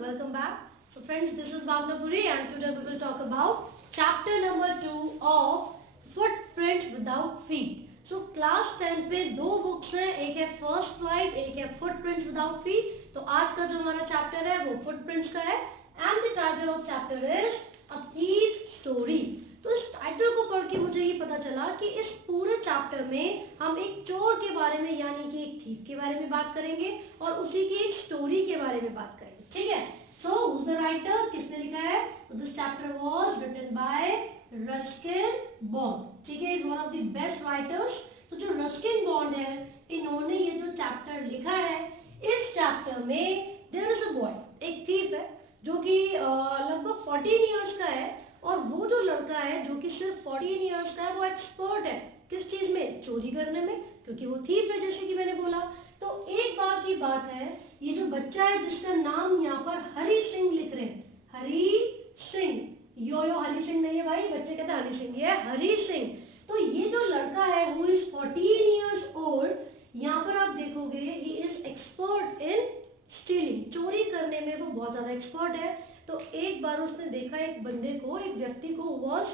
welcome back. So friends, this is Bhavna Puri and today we will talk about chapter number 2 of Footprints Without Feet. So class 10 पे दो books हैं, एक है first flight, एक है footprints without feet. तो आज का जो हमारा चैप्टर है वो फुटप्रिंट्स का है and the title of chapter is a thieves story. तो इस टाइटल को पढ़ के मुझे ये पता चला कि इस पूरे चैप्टर में हम एक चोर के बारे में यानी कि एक थीव के बारे में बात करेंगे और उसी की एक स्टोरी के बारे में बात करेंगे. ठीक है. So who is the writer, किसने लिखा है? तो this chapter was written by Ruskin Bond. ठीक है, is one of the best writers. तो जो रस्किन बॉन्ड है, इन्होंने ये जो चैप्टर लिखा है, इस चैप्टर में देयर इज अ बॉय, एक थीव है जो कि लगभग 14 इयर्स का है और वो जो लड़का है जो कि सिर्फ 14 इयर्स का है वो एक्सपर्ट है किस चीज में? चोरी करने में, क्योंकि वो थीफ है जैसे कि मैंने बोला. तो एक बार की बात है, ये जो बच्चा है जिसका नाम यहाँ पर हरी सिंह लिख रहे हैं, हरी सिंह, यो हरी सिंह नहीं है भाई, बच्चे कहते हैं हरी सिंह, ये है हरी सिंह. तो ये जो लड़का है हु इज 14 इयर्स ओल्ड, यहाँ पर आप देखोगे he is expert in stealing, चोरी करने में वो बहुत ज्यादा एक्सपर्ट है. तो एक बार उसने देखा एक बंदे को, एक व्यक्ति को, वॉज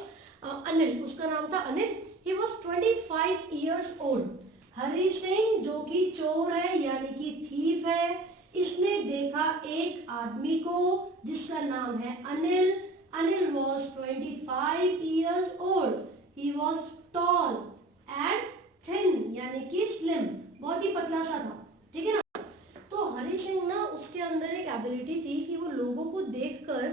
अनिल, उसका नाम था Anil. He was 25 years old. Hari Singh जो कि चोर है यानी कि थीफ है, इसने देखा एक आदमी को जिसका नाम है Anil. Anil was 25 years old. He was tall and thin यानी कि स्लिम, बहुत ही पतला सा था. ठीक है ना. तो हरी सिंह ना, उसके अंदर एक एबिलिटी थी कि वो लोगों को देखकर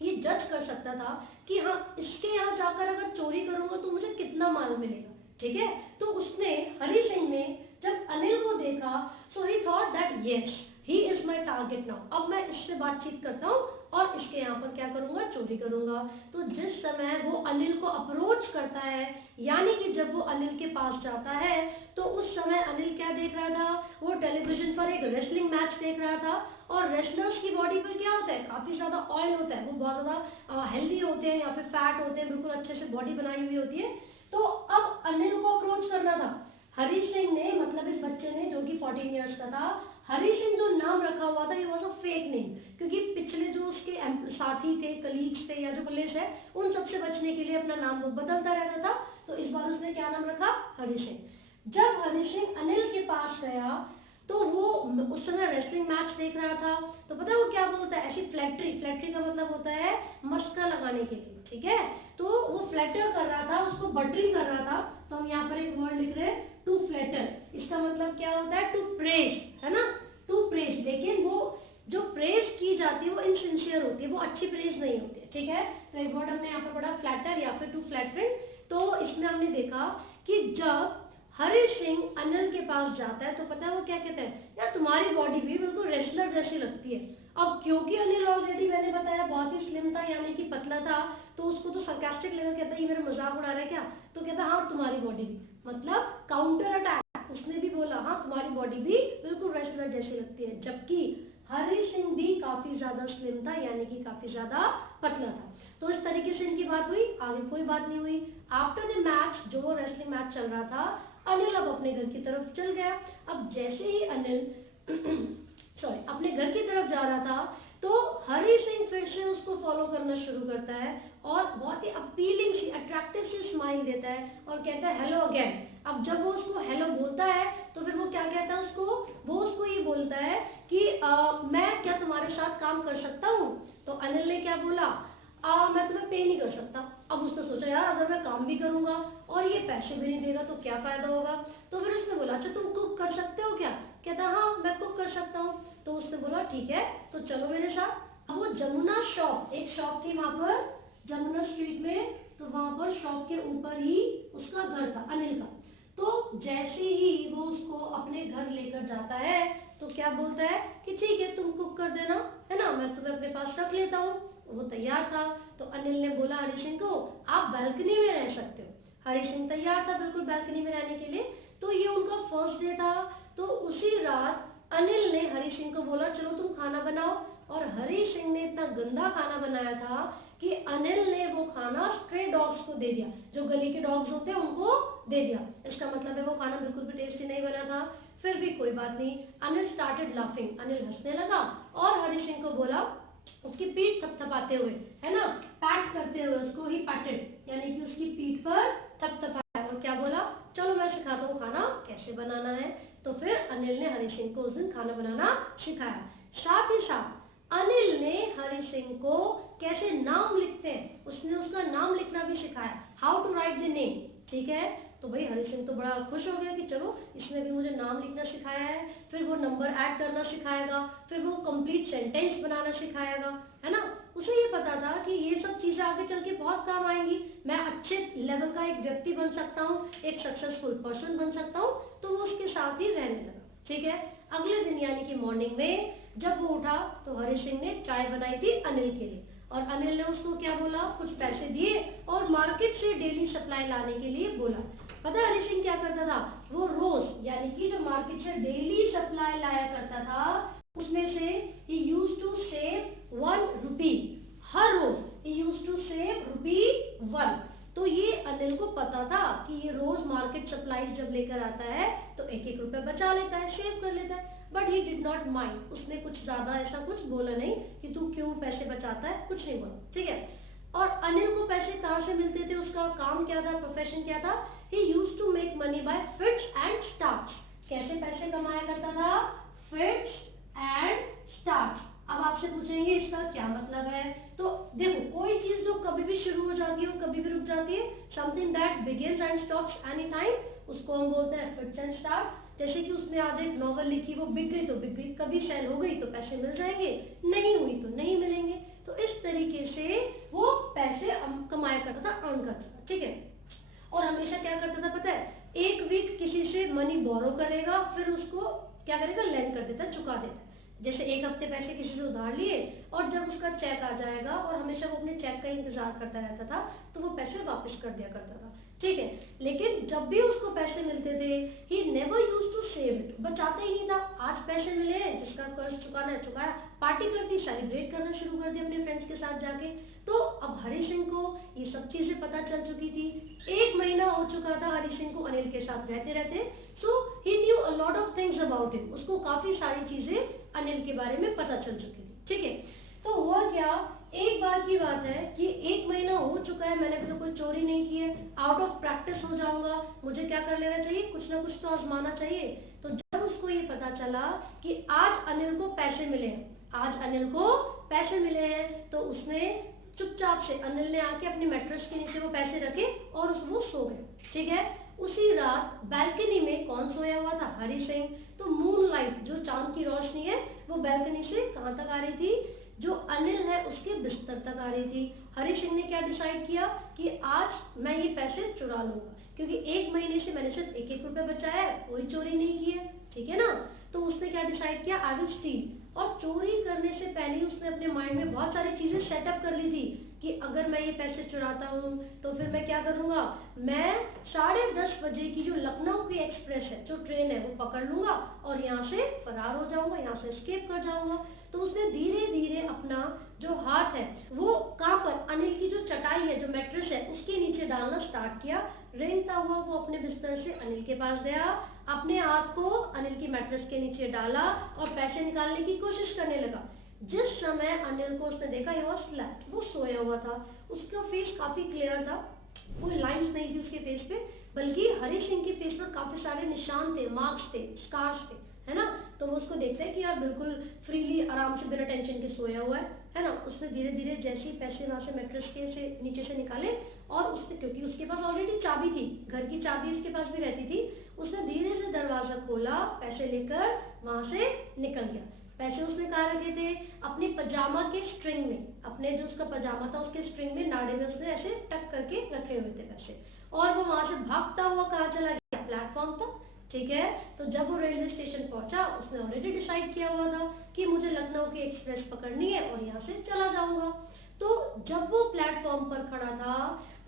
ये जज कर सकता था कि हाँ, इसके यहाँ जाकर अगर चोरी करूंगा तो मुझे कितना माल मिलेगा. ठीक है. तो उसने, हरी सिंह ने जब अनिल को देखा, so he thought that yes he is my target now, अब मैं इससे बातचीत करता हूँ और इसके यहाँ पर क्या करूंगा? चोरी करूंगा. तो जिस समय वो अनिल को अप्रोच करता है, यानी कि जब वो अनिल के पास जाता है, तो उस समय अनिल क्या देख रहा था? वो टेलीविजन पर एक रेसलिंग मैच देख रहा था और रेसलर्स की बॉडी पर क्या होता है? काफी ज्यादा ऑयल होता है, वो बहुत ज्यादा हेल्दी होते हैं या फिर फैट होते हैं, बिल्कुल अच्छे से बॉडी बनाई हुई होती है. तो अब अनिल को अप्रोच करना था. हरी सिंह ने, मतलब इस बच्चे ने जो कि 14 इयर्स का था, हरी सिंह जो नाम रखा हुआ था, ये वाज अ फेक नेम, क्योंकि पिछले जो उसके साथी थे, कलीग्स थे या जो पुलिस है, उन सबसे बचने के लिए अपना नाम वो बदलता रहता था. तो इस बार उसने क्या नाम रखा? हरी सिंह. जब हरी सिंह अनिल के पास गया तो वो उस समय रेसलिंग मैच देख रहा था. तो पता है वो क्या बोलता है? ऐसी फ्लैटरी, फ्लैटरी का मतलब होता है मस्का लगाने के लिए. ठीक है. तो वो फ्लैटर कर रहा था, उसको बटरिंग कर रहा था. तो हम यहाँ पर एक वर्ड लिख रहे हैं, टू फ्लैटर. इसका मतलब क्या होता है? टू प्रेज, है ना, टू प्रेज. लेकिन वो जो प्रेज की जाती है वो इनसिंसियर होती है, वो अच्छी प्रेज नहीं होती है. ठीक है. तो एक वर्ड हमने यहाँ पर पढ़ा फ्लैटर या फिर टू फ्लैटरिंग. तो इसमें हमने देखा कि जब हरी सिंह अनिल के पास जाता है तो पता है वो क्या कहता है? यार तुम्हारी बॉडी भी बिल्कुल रेसलर जैसी लगती है. अब क्योंकि अनिल ऑलरेडी मैंने बताया बहुत ही स्लिम था यानी कि पतला था, तो उसको तो सरकास्टिक लगा, कहता है ये मेरा मजाक उड़ा रहा है क्या? तो कहता हाँ तुम्हारी बॉडी भी, मतलब काउंटर अटैक. उसने भी बोला हाँ तुम्हारी बॉडी भी बिल्कुल रेसलर जैसी लगती है, जबकि हरी सिंह भी काफी ज्यादा स्लिम था यानी कि काफी ज्यादा पतला था. तो इस तरीके से इनकी बात हुई, आगे कोई बात नहीं हुई. आफ्टर द मैच, जो रेसलिंग मैच चल रहा था, अनिल अब अपने घर की तरफ चल गया. अब जैसे ही अनिल अपने घर की तरफ जा रहा था तो हरी सिंह फिर से उसको फॉलो करना शुरू करता है और बहुत ही अपीलिंग सी, अट्रैक्टिव सी स्माइल देता है और कहता है हेलो अगेन. अब जब वो उसको हेलो बोलता है तो फिर वो क्या कहता है उसको? वो उसको ये बोलता है कि मैं क्या तुम्हारे साथ काम कर सकता हूँ? तो अनिल ने क्या बोला? मैं तुम्हें पे नहीं कर सकता. अब उसने सोचा यार अगर मैं काम भी करूंगा और ये पैसे भी नहीं देगा तो क्या फायदा होगा. तो फिर उसने बोला अच्छा तुम कुक कर सकते हो क्या? कहता हाँ मैं कुक कर सकता हूँ. तो उसने बोला ठीक है तो चलो मेरे साथ. अब वो जमुना शॉप, एक शॉप थी वहां पर जमुना स्ट्रीट में, तो वहां पर शॉप के ऊपर ही उसका घर था अनिल का. तो जैसे ही वो उसको अपने घर लेकर जाता है तो क्या बोलता है कि ठीक है तुम कुक कर देना, है ना, मैं तुम्हें अपने पास रख लेता हूँ. वो तैयार था. तो अनिल ने बोला हरी सिंह को आप बालकनी में रह सकते हो. हरी सिंह तैयार था बिल्कुल बालकनी में रहने के लिए. तो ये उनका फर्स्ट डे था. तो उसी रात अनिल ने हरी सिंह को बोला चलो तुम खाना बनाओ, और हरी सिंह ने इतना गंदा खाना बनाया था कि अनिल ने वो खाना स्ट्रे डॉग्स को दे दिया, जो गली के डॉग्स होते हैं उनको दे दिया. इसका मतलब है वो खाना बिल्कुल भी टेस्टी नहीं बना था. फिर भी कोई बात नहीं, अनिल स्टार्टेड लाफिंग, अनिल हंसने लगा और हरी सिंह को बोला थपथपाते हुए, है ना, पैट करते हुए उसको ही पैटेड यानी कि उसकी पीठ पर थपथपाया और क्या बोला, चलो मैं सिखाता हूँ खाना कैसे बनाना है। तो फिर अनिल ने हरि सिंह को उस दिन खाना बनाना सिखाया। साथ ही साथ अनिल ने हरि सिंह को कैसे नाम लिखते हैं उसने उसका नाम लिखना भी सिखाया, how to write the name. ठीक है, तो भाई हरि सिंह तो बड़ा खुश हो गया कि चलो इसने भी मुझे नाम लिखना सिखाया है, फिर वो नंबर ऐड करना सिखाएगा, फिर वो कंप्लीट सेंटेंस बनाना सिखाएगा, है ना। उसे ये पता था कि ये सब चीजें आगे चल के बहुत काम आएंगी, मैं अच्छे लेवल का एक व्यक्ति बन सकता हूँ, एक सक्सेसफुल पर्सन बन सकता हूँ, तो वो उसके साथ ही रहने लगा। ठीक है, अगले दिन यानी कि मॉर्निंग में जब वो उठा तो हरि सिंह ने चाय बनाई थी अनिल के लिए और अनिल ने उसको क्या बोला, कुछ पैसे दिए और मार्केट से डेली सप्लाई लाने के लिए बोला। पता है हरि सिंह क्या करता था, वो रोज यानी कि जो मार्केट से डेली सप्लाई लाया करता था उसमें से he used to save 1 rupee, her rose he used to save ₹1। तो ये अनिल को पता था कि ये रोज मार्केट सप्लाईज जब लेकर आता है तो 1-1 रुपए बचा लेता है, सेव कर लेता है, but he did not mind, उसने कुछ ज्यादा ऐसा कुछ बोला नहीं कि तू क्यों पैसे बचाता है, कुछ नहीं बोला। ठीक है, और अनिल को पैसे कहाँ से मिलते थे, उसका काम क्या था, प्रोफेशन क्या था, he used to make money by fits and starts। कैसे पैसे कमाया करता था, fits and starts। अब आपसे पूछेंगे इसका क्या मतलब है, तो देखो कोई चीज जो कभी भी शुरू हो जाती है और कभी भी रुक जाती है, something that begins and stops any time, उसको हम बोलते हैं फिट्स एंड स्टार्ट। जैसे कि उसने आज एक नॉवल लिखी, वो बिक गई तो बिक गई, कभी सेल हो गई तो पैसे मिल जाएंगे, नहीं हुई तो नहीं मिलेंगे। तो इस तरीके से वो पैसे कमाया करता था, अर्न करता था। ठीक है, और हमेशा क्या करता था पता है, एक वीक किसी से मनी बोरो करेगा, फिर उसको क्या करेगा, लेंड कर देता, चुका देता। जैसे एक हफ्ते पैसे किसी से उधार लिए और जब उसका चेक आ जाएगा, और हमेशा वो अपने चेक का इंतजार करता रहता था, तो वो पैसे वापस कर दिया करता था। ठीक है, लेकिन जब भी उसको पैसे मिलते थे he never used to save it, बचाता ही नहीं था। आज पैसे मिले, जिसका कर्ज चुकाना है चुकाया, पार्टी कर दी, सेलिब्रेट करना शुरू कर दिया अपने फ्रेंड्स के साथ जाके। तो अब हरि सिंह को ये सब चीजें पता चल चुकी थी, 1 महीना हो चुका था हरि सिंह को अनिल के साथ रहते रहते। So he knew a lot of things about him, उसको काफी सारी चीजें अनिल के बारे में पता चल चुकी थी। ठीक है, तो हुआ क्या, एक बार की बात है कि 1 महीना हो चुका है, मैंने अभी तो कोई चोरी नहीं की है, आउट ऑफ प्रैक्टिस हो जाऊंगा, मुझे क्या कर लेना चाहिए, कुछ ना कुछ तो आजमाना चाहिए। तो जब उसको ये पता चला कि आज अनिल को पैसे मिले हैं, आज अनिल को पैसे मिले हैं, तो उसने चुपचाप से, अनिल ने आके अपने मैट्रेस के नीचे वो पैसे रखे और वो सो गए। ठीक है, उसी रात बैल्कनी में कौन सोया हुआ था, हरि सिंह। तो मूनलाइट, जो चांद की रोशनी है, वो बैल्कनी से कहां तक आ रही थी, जो अनिल है उसके बिस्तर तक आ रही थी। हरि सिंह ने क्या डिसाइड किया कि आज मैं ये पैसे चुरा लूंगा, क्योंकि 1 महीने से मैंने सिर्फ 1-1 रुपए बचाया है, कोई चोरी नहीं की है। ठीक है ना, तो उसने क्या डिसाइड किया, आई विल स्टील। और चोरी करने से पहले उसने अपने माइंड में बहुत सारी चीजें सेटअप कर ली थी कि अगर मैं ये पैसे चुराता हूँ तो फिर मैं क्या करूंगा, मैं 10:30 बजे की जो लखनऊ की एक्सप्रेस है, जो ट्रेन है, वो पकड़ लूंगा और यहाँ से फरार हो जाऊंगा, यहाँ से एस्केप कर जाऊंगा। तो उसने धीरे धीरे अपना जो हाथ है वो कहाँ पर, अनिल की जो चटाई है, जो मैट्रेस है, उसके नीचे डालना स्टार्ट किया। रेंगता हुआ वो अपने बिस्तर से अनिल के पास गया, अपने हाथ को अनिल की मैट्रेस के नीचे डाला और पैसे निकालने की कोशिश करने लगा। जिस समय अनिल को उसने देखा, ये स्लेप्ट, वो सोया हुआ था, उसका फेस काफी क्लियर था, कोई लाइंस नहीं थी उसके फेस पे, बल्कि हरि सिंह के फेस पर काफी सारे निशान थे, मार्क्स थे, स्कार्स थे, है ना। तो वो उसको देखता है कि यार बिल्कुल फ्रीली, आराम से, बिना टेंशन के सोया हुआ है ना। उसने धीरे धीरे जैसे ही पैसे वहां से मैट्रेस के से नीचे से निकाले, और उसने, क्योंकि उसके पास ऑलरेडी चाबी थी, घर की चाबी उसके पास भी रहती थी, उसने धीरे से दरवाजा खोला, पैसे लेकर वहां से निकल गया। पैसे उसने कहाँ रखे थे, अपने पजामा के स्ट्रिंग में, अपने जो उसका पजामा था उसके स्ट्रिंग में, नाड़े में उसने ऐसे टक करके रखे हुए थे पैसे। और वो वहां से भागता हुआ कहाँ चला गया, प्लेटफॉर्म तक। ठीक है, तो जब वो रेलवे स्टेशन पहुंचा, उसने ऑलरेडी डिसाइड किया हुआ था कि मुझे लखनऊ की एक्सप्रेस पकड़नी है और यहाँ से चला जाऊंगा। तो जब वो प्लेटफॉर्म पर खड़ा था,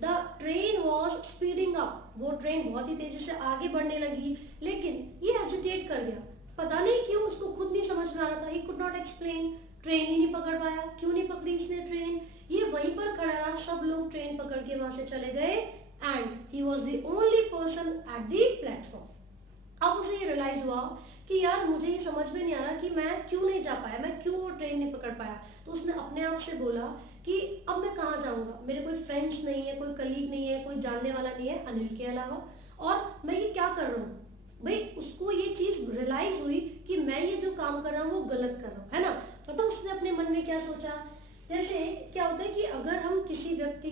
the train was speeding up, वो ट्रेन बहुत ही तेजी से आगे बढ़ने लगी, लेकिन ये हेजिटेट कर गया। पता नहीं क्यों, उसको खुद नहीं समझ में आ रहा था, he could not explain. Train ही नहीं पकड़ पाया, क्यों नहीं पकड़ी इसने ट्रेन, ये वहीं पर खड़ा रहा, सब लोग ट्रेन पकड़ के वहां से चले गए, and he was the only person at the platform. अब उसे ये रियलाइज हुआ कि यार मुझे ये समझ में नहीं आ रहा कि मैं क्यों नहीं जा पाया, मैं क्यों वो ट्रेन नहीं पकड़ पाया। तो उसने अपने आप से बोला कि अब मैं कहाँ जाऊँगा, मेरे कोई फ्रेंड्स नहीं है, कोई कलीग नहीं है, कोई जानने वाला नहीं है अनिल के अलावा, और मैं ये क्या कर रहा हूँ। भाई उसको ये चीज़ रियलाइज हुई कि मैं ये जो काम कर रहा हूँ वो गलत कर रहा हूँ, है ना। पता उसने अपने मन में क्या सोचा। जैसे क्या होता है कि अगर हम किसी व्यक्ति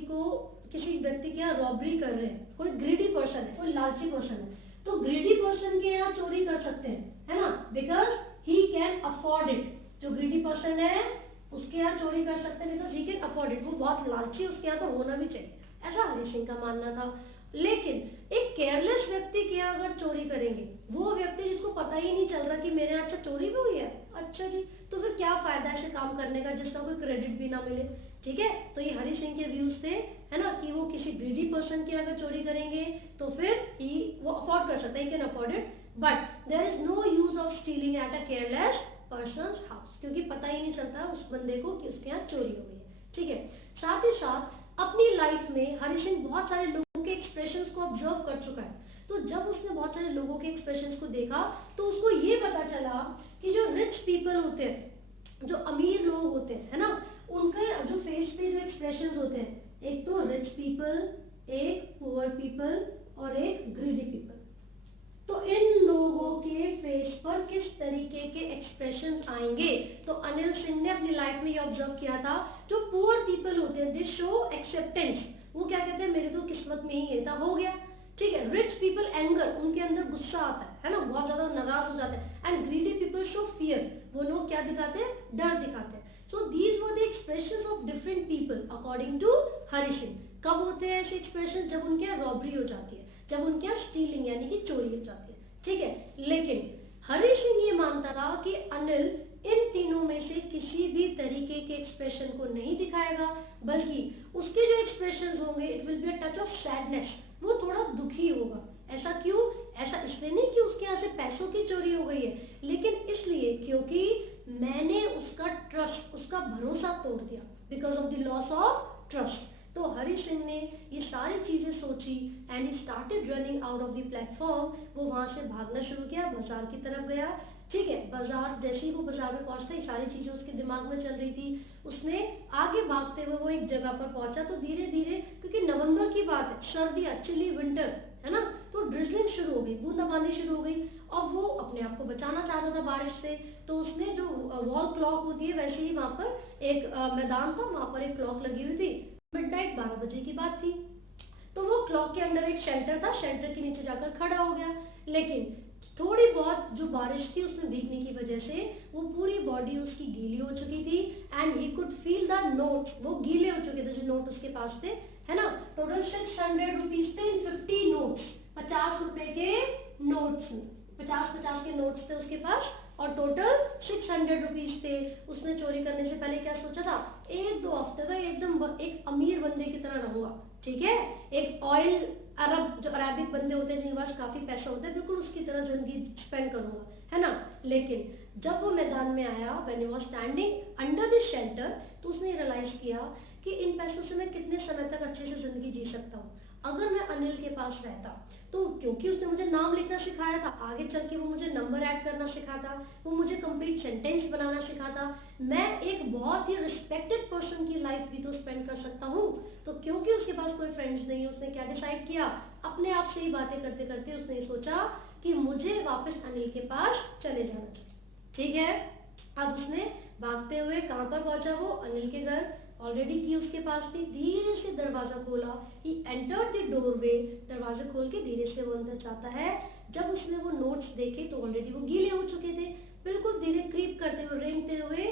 के यहाँ रॉबरी कर रहे हैं, कोई ग्रीडी पर्सन है, कोई लालची पर्सन है, तो ग्रीडी पर्सन के यहाँ चोरी कर सकते हैं, है ना, because he can afford it. जो ग्रीडी पर्सन है उसके यहाँ चोरी कर सकते हैं because he can afford it, वो बहुत लालची, उसके यहाँ तो होना भी चाहिए, ऐसा हरि सिंह का मानना था। लेकिन एक केयरलेस व्यक्ति के यहाँ अगर चोरी करेंगे, वो व्यक्ति जिसको पता ही नहीं चल रहा कि मेरे यहाँ अच्छा चोरी भी हुई है, अच्छा जी, तो फिर क्या फायदा ऐसे काम करने का जिसका कोई क्रेडिट भी ना मिले। ठीक है, तो ये हरि सिंह के व्यूज थे, है ना, कि वो किसी ग्रीडी पर्सन की अगर चोरी करेंगे तो फिर वो अफोर्ड कर सकते हैं, can afford it, but there is no use of stealing at a careless person's house, क्योंकि पता ही नहीं चलता उस बंदे को कि उसके यहाँ चोरी हो गई है। ठीक है, साथ ही साथ अपनी लाइफ में हरि सिंह बहुत सारे लोगों के एक्सप्रेशंस को ऑब्जर्व कर चुका है। तो जब उसने बहुत सारे लोगों के एक्सप्रेशंस को देखा तो उसको ये पता चला कि जो रिच पीपल होते हैं, जो अमीर लोग होते हैं, है ना, उनके जो फेस पे जो एक्सप्रेशंस होते हैं, एक तो रिच पीपल, एक पुअर पीपल और एक ग्रीडी पीपल, तो इन लोगों के फेस पर किस तरीके के एक्सप्रेशंस आएंगे। तो अनिल सिंह ने अपनी लाइफ में ये ऑब्जर्व किया था, जो पुअर पीपल होते हैं दे शो एक्सेप्टेंस, वो क्या कहते हैं, मेरे तो किस्मत में ही ये था, हो गया। ठीक है, रिच पीपल एंगर, उनके अंदर गुस्सा आता है ना, बहुत ज्यादा नाराज हो जाते हैं। And greedy people show fear, वो लोग क्या दिखाते हैं, डर दिखाते हैं। So these were the expressions of different people according to Hari Singh. कब होते हैं ऐसे एक्सप्रेशन, जब उनके यहाँ रॉबरी हो जाती है, जब उनके यहाँ स्टीलिंग यानी कि चोरी हो जाती है। ठीक है, लेकिन हरि सिंह ये मानता था कि अनिल इन तीनों में से किसी भी तरीके के एक्सप्रेशन को नहीं दिखाएगा, बल्कि उसके जो एक्सप्रेशंस होंगे it will be a touch of sadness, वो थोड़ा दुखी होगा। ऐसा क्यों, ऐसा इसलिए नहीं कि उसके यहाँ से पैसों की चोरी हो गई है, लेकिन इसलिए क्योंकि मैंने उसका ट्रस्ट, उसका भरोसा तोड़ दिया, because of the loss of trust. तो हरि सिंह ने ये सारी चीजें सोची and he started running out of the platform. वो वहां से भागना शुरू किया, बाजार की तरफ गया। ठीक है, बाजार, जैसे ही वो बाजार में पहुंचता, ये सारी चीजें उसके दिमाग में चल रही थी। उसने आगे भागते हुए वो एक जगह पर पहुंचा, तो धीरे धीरे, क्योंकि नवंबर की बात है, सर्दियां, चिली विंटर, है ना, तो ड्रिजलिंग शुरू हो गई, बूंदाबांदी शुरू हो गई, और वो अपने आप को बचाना चाहता था बारिश से। तो उसने जो वॉल क्लॉक होती है, वैसे ही वहां पर एक मैदान था, वहां पर एक क्लॉक लगी हुई थी, मिडनाइट 12 बजे की बात थी। तो वो क्लॉक के अंडर एक शेल्टर था, शेल्टर के नीचे जाकर खड़ा हो गया। लेकिन थोड़ी बहुत जो बारिश थी उसमें भीगने की वजह से वो पूरी बॉडी उसकी गीली हो चुकी थी and he could feel the notes, वो गीले हो चुके थे जो नोट उसके पास थे, है ना। टोटल 600 रुपीज थे, 50 नोट्स, 50 रुपए के नोट्स में, 50-50 के नोट्स थे उसके पास, और टोटल 600 रुपीज थे। उसने चोरी करने से पहले क्या सोचा था, 1-2 हफ्ते तक एकदम एक अमीर बंदे की तरह रहूंगा। ठीक है, एक ऑयल अरब, जो अरबिक बंदे होते हैं जिनके पास काफी पैसा होता है, बिल्कुल उसकी तरह जिंदगी स्पेंड करूंगा, है ना। लेकिन जब वो मैदान में आया, when he was standing under the shelter, तो उसने रियलाइज किया कि इन पैसों से मैं कितने समय तक अच्छे से जिंदगी जी सकता हूँ। अगर मैं अनिल के पास रहता, तो क्योंकि उसने मुझे नाम लिखना सिखाया था, आगे चल के वो मुझे नंबर ऐड करना सिखाता, वो मुझे कंप्लीट सेंटेंस बनाना सिखाता, मैं एक बहुत ही रिस्पेक्टेड पर्सन की लाइफ भी तो स्पेंड कर सकता हूँ। तो क्योंकि उसके पास कोई फ्रेंड्स नहीं है, उसने क्या डिसाइड किया, अपने आप से ही बातें करते करते उसने सोचा कि मुझे वापस अनिल के पास चले जाना चाहिए। ठीक है, अब उसने भागते हुए कहाँ पर पहुंचा, वो अनिल के घर, ऑलरेडी की उसके पास थी। धीरे से दरवाजा खोला, ही एंटर्ड द डोरवे, दरवाजा खोल के धीरे से वो अंदर जाता है। जब उसने वो नोट्स देखे तो ऑलरेडी वो गीले हो चुके थे, बिल्कुल धीरे क्रीप करते हुए, रेंगते हुए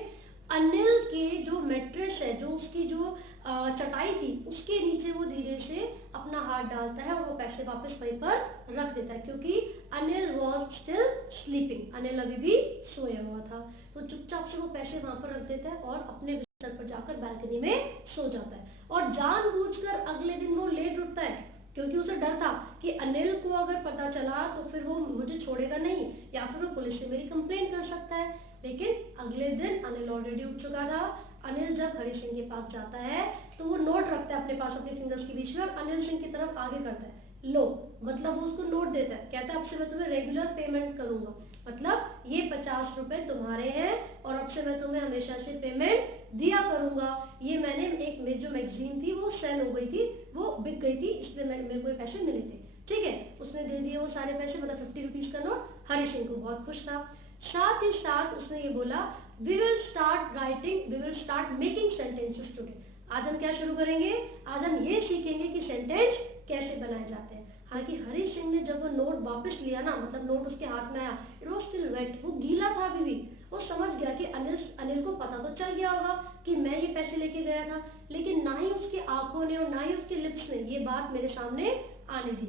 अनिल के जो मैट्रेस है, जो उसकी जो चटाई थी, उसके नीचे वो धीरे से अपना हाथ डालता है और वो पैसे वापस वहीं पर रख देता है, क्योंकि Anil was still sleeping, Anil अभी भी सोया हुआ था। तो चुपचाप से वो पैसे वहां पर रख देता है और अपने बिस्तर पर जाकर बालकनी में सो जाता है। और जानबूझकर अगले दिन वो लेट उठता है, क्योंकि उसे डर था कि अनिल को अगर पता चला तो फिर वो मुझे छोड़ेगा नहीं, या फिर वो पुलिस से मेरी कंप्लेंट कर सकता है। लेकिन अगले दिन अनिल ऑलरेडी उठ चुका था। अनिल जब हरि सिंह के पास जाता है तो वो नोट रखता है अपने पास, अपने फिंगर्स के बीच में, और अनिल सिंह की तरफ आगे करता है, लो, मतलब वो उसको नोट देता है, कहता है अब से मैं तुम्हें रेगुलर पेमेंट करूंगा, मतलब ये 50 रुपए तुम्हारे हैं और अब से मैं तुम्हें हमेशा से पेमेंट दिया करूँगा। ये मैंने एक जो मैगजीन थी वो सेल हो गई थी, वो बिक गई थी, इसलिए मेरे को पैसे मिले थे। ठीक है, उसने दे दिए वो सारे पैसे, मतलब 50 रुपीज़ का नोट। हरी सिंह को बहुत खुश था। साथ ही साथ उसने ये बोला, we will start making sentences today. आज हम क्या शुरू करेंगे? आज हम ये सीखेंगे कि सेंटेंस कैसे बनाए जाते हैं। हालांकि हरी सिंह ने जब वो नोट वापस लिया ना, मतलब नोट उसके हाथ में आया, इट वॉज स्टिल वेट, वो गीला था अभी भी। वो समझ गया कि अनिल को पता तो चल गया होगा कि मैं ये पैसे लेके गया था, लेकिन ना ही उसकी आंखों ने और ना ही उसके लिप्स ने ये बात मेरे सामने आने दी।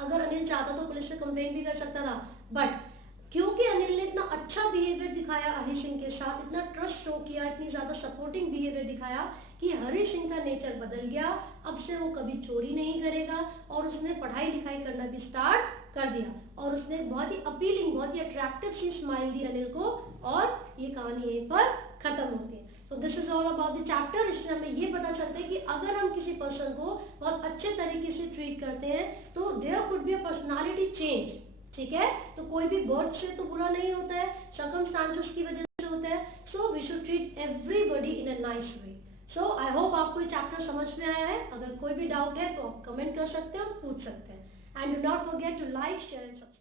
अगर अनिल चाहता तो पुलिस से कंप्लेंट भी कर सकता था, बट क्योंकि अनिल ने इतना अच्छा बिहेवियर दिखाया हरी सिंह के साथ, इतना ट्रस्ट शो किया, इतनी ज़्यादा सपोर्टिंग बिहेवियर दिखाया कि हरी सिंह का नेचर बदल गया। अब से वो कभी चोरी नहीं करेगा और उसने पढ़ाई लिखाई करना भी स्टार्ट कर दिया, और उसने बहुत ही अपीलिंग, बहुत ही अट्रैक्टिव सी स्माइल दी अनिल को, और ये कहानी यहीं पर खत्म होती है। So this is all about the chapter. इससे हमें ये पता चलता है कि अगर हम किसी पर्सन को बहुत अच्छे तरीके से ट्रीट करते हैं तो there could be a personality change. ठीक है, तो कोई भी बर्थ से तो बुरा नहीं होता है, सर्कमस्टांसेस की वजह से होता है। So we should treat everybody in a nice way. So I hope आपको ये चैप्टर समझ में आया है। अगर कोई भी डाउट है तो आप कमेंट कर सकते हो, पूछ सकते हैं। And do not forget to like, share and subscribe.